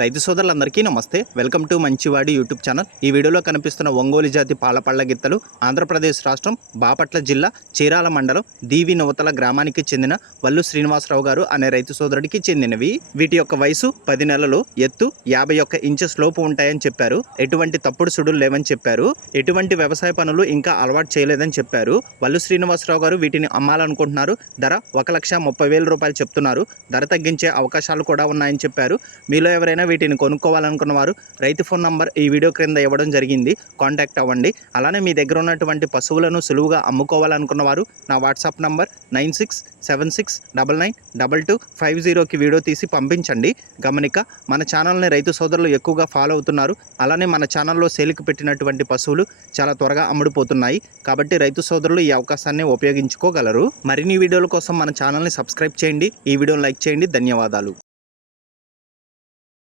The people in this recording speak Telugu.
రైతు సోదరులందరికీ నమస్తే. వెల్కమ్ టు మంచివాడి యూట్యూబ్ ఛానల్. ఈ వీడియోలో కనిపిస్తున్న ఒంగోలు జాతి పాలపళ్ళ గిత్తలు ఆంధ్రప్రదేశ్ రాష్ట్రం బాపట్ల జిల్లా చీరాల మండలం దీవి నవతల గ్రామానికి చెందిన వల్లు శ్రీనివాసరావు గారు అనే రైతు సోదరుడికి చెందినవి. వీటి యొక్క వయసు 10 నెలలు, ఎత్తు 51 ఇంచెస్ లోపు ఉంటాయని చెప్పారు. ఎటువంటి తప్పుడు సుడులు లేవని చెప్పారు. ఎటువంటి వ్యవసాయ పనులు ఇంకా అలవాటు చేయలేదని చెప్పారు. వల్లు శ్రీనివాసరావు గారు వీటిని అమ్మాలనుకుంటున్నారు. ధర 1,30,000 రూపాయలు చెప్తున్నారు. ధర తగ్గించే అవకాశాలు కూడా ఉన్నాయని చెప్పారు. మీలో ఎవరైనా వీటిని కొనుక్కోవాలనుకున్న వారు రైతు ఫోన్ నంబర్ ఈ వీడియో క్రింద ఇవ్వడం జరిగింది, కాంటాక్ట్ అవ్వండి. అలానే మీ దగ్గర ఉన్నటువంటి పశువులను సులువుగా అమ్ముకోవాలనుకున్న వారు నా వాట్సాప్ నంబర్ 9676992250కి వీడియో తీసి పంపించండి. గమనిక, మన ఛానల్ని రైతు సోదరులు ఎక్కువగా ఫాలో అవుతున్నారు. అలానే మన ఛానల్లో సేల్కి పెట్టినటువంటి పశువులు చాలా త్వరగా అమ్ముడుపోతున్నాయి. కాబట్టి రైతు సోదరులు ఈ అవకాశాన్ని ఉపయోగించుకోగలరు. మరిన్ని వీడియోల కోసం మన ఛానల్ని సబ్స్క్రైబ్ చేయండి. ఈ వీడియోని లైక్ చేయండి. ధన్యవాదాలు.